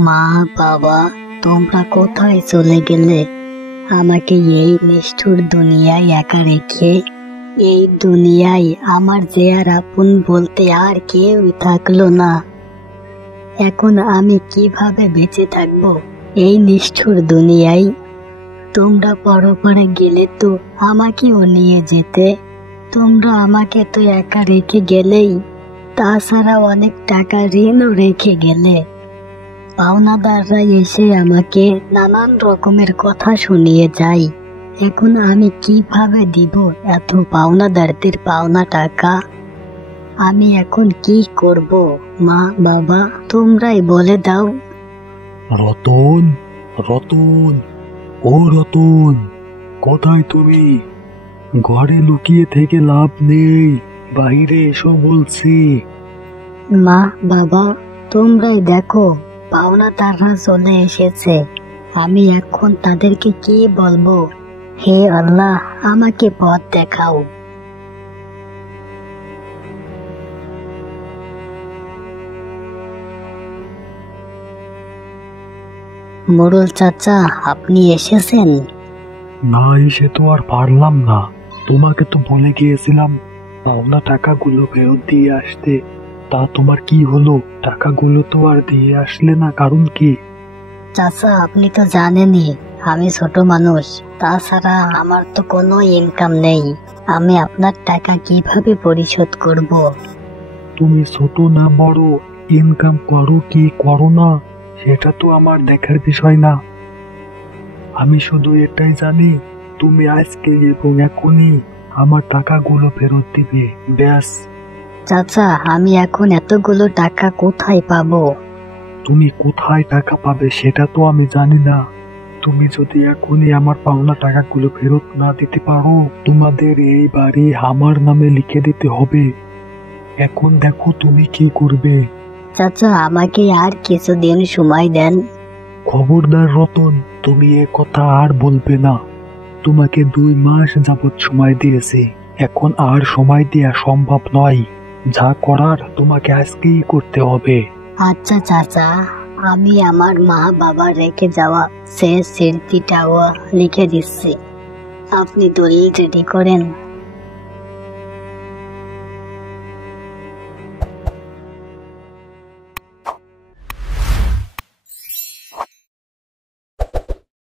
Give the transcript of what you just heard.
মা, বাবা, তোমরা কোথায় চলে গেলে? আমাকে এই নিষ্ঠুর দুনিয়ায় একা রেখে। এই দুনিয়ায় আমার যে আর আপন বলতে আর কেউ থাকলো না। এখন আমি কিভাবে বেঁচে থাকবো এই নিষ্ঠুর দুনিয়ায়? তোমরা পরপারে গেলে তো আমাকেও নিয়ে যেতে। তোমরা আমাকে তো একা রেখে গেলেই, তাছাড়া অনেক টাকা ঋণও রেখে গেলে। পাওনাদাররা এসে আমাকে নানান রকমের কথা শুনিয়ে যায়। এখন আমি কিভাবে দিব এত পাওনাদারদের পাওনা টাকা? আমি এখন কি করব? মা, বাবা, তোমরাই বলে দাও। রতন, রতন, ও রতন, কোথায় তুমি? ঘরে লুকিয়ে থেকে লাভ নেই, বাইরে এসো বলছি। মা, বাবা, তোমরাই দেখো, পাওনাদাররা চলে এসেছে। আমি এখন তাদেরকে কি বলবো? হে আল্লাহ, আমাকে পথ দেখাও। মোড়ল চাচা, আপনি এসেছেন? না এসে তো আর পারলাম না। তোমাকে তো বলে গিয়েছিলাম পাওনা টাকাগুলো ফেরত দিয়ে আসতে। তা তোমার কি হলো? টাকাগুলো তো আর দিয়ে আসলে না, কারণ কি? চাচা, আপনি তো জানেনই আমি ছোট মানুষ। তাছাড়া আমার তো কোনো ইনকাম নেই। আমি আপনার টাকা কিভাবে পরিশোধ করব? তুমি ছোট না বড়, ইনকাম করো কি করো না, সেটা তো আমার দেখার বিষয় না। আমি শুধু এটাই জানি, তুমি আজকে এবং এখনই আমার টাকাগুলো ফেরত দিবে, ব্যাস। চাচা, আমি এখন এতগুলো টাকা কোথায় পাবো? তুমি কোথায় টাকা পাবে সেটা তো আমি জানি না। তুমি যদি এখনই আমার পাওনা টাকাগুলো ফেরত না দিতে পারো, তোমাদের এই বাড়ি আমার নামে লিখে দিতে হবে। এখন দেখো তুমি কি করবে। চাচা, আমাকে আর কিছুদিন সময় দেন। খবরদার রতন, তুমি এ কথা আর বলবে না। তোমাকে 2 মাস যাবৎ সময় দিয়েছি, এখন আর সময় দেয়া সম্ভব নয়। যা করার তোমাকে আজকেই করতে হবে। আচ্ছা চাচা, আমি আমার মা বাবা রেখে যাওয়া শেষ স্মৃতিটাও লিখে দিচ্ছি। আপনি দলিল রেডি করেন।